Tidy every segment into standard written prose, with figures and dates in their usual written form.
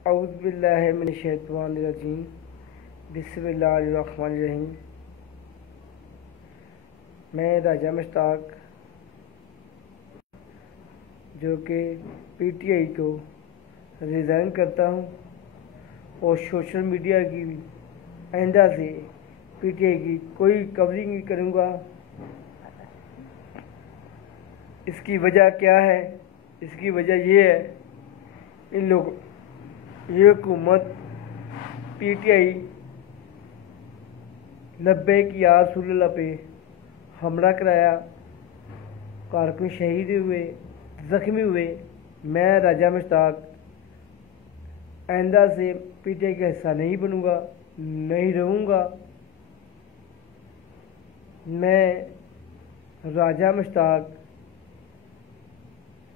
औज़ुबिल्लाहि मिनश्शैतानिर्रजीम बिस्मिल्लाहिर्रहमानिर्रहीम। मैं राजा मुश्ताक जो कि पीटीआई को रिज़ाइन करता हूँ और सोशल मीडिया की आइंदा से पीटीआई की कोई कवरिंग नहीं करूँगा। इसकी वजह क्या है? इसकी वजह ये है, इन लोग ये हुकूमत पीटीआई लब्बैक या रसूलल्लाह पे हमला कराया, कारकुन शहीद हुए, ज़ख्मी हुए। मैं राजा मुश्ताक आइंदा से पीटीआई का हिस्सा नहीं बनूँगा, नहीं रहूँगा। मैं राजा मुश्ताक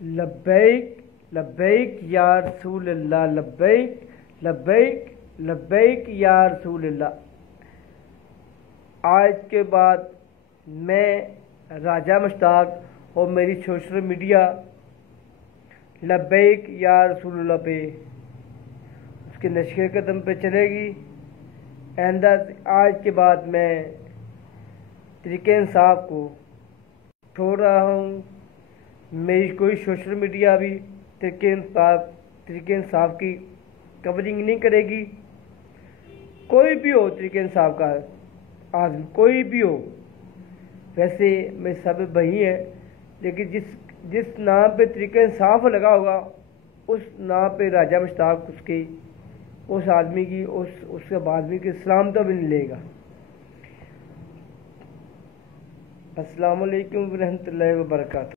लब्बैक लब्बैक या रसूलल्लाह, लब्बैक लब्बैक लब्बैक या रसूलल्लाह। आज के बाद मैं राजा मुश्ताक और मेरी सोशल मीडिया लब्बैक या रसूलल्लाह पे उसके नक्शे कदम पे चलेगी। आइंदा आज के बाद मैं तरीके इंसाफ को छोड़ रहा हूँ। मेरी कोई सोशल मीडिया भी तरीके इंसाफ की कवरिंग नहीं करेगी। कोई भी हो तरीके इंसाफ का आदमी, कोई भी हो। वैसे मैं सब वही है, लेकिन जिस नाम पे तरीके इंसाफ लगा होगा उस नाम पे राजा मुश्ताक उस आदमी की उसके आदमी की सलाम तो भी नहीं लेगा। अस्सलाम वालेकुम रहमतुल्लाहि व बरकातहू।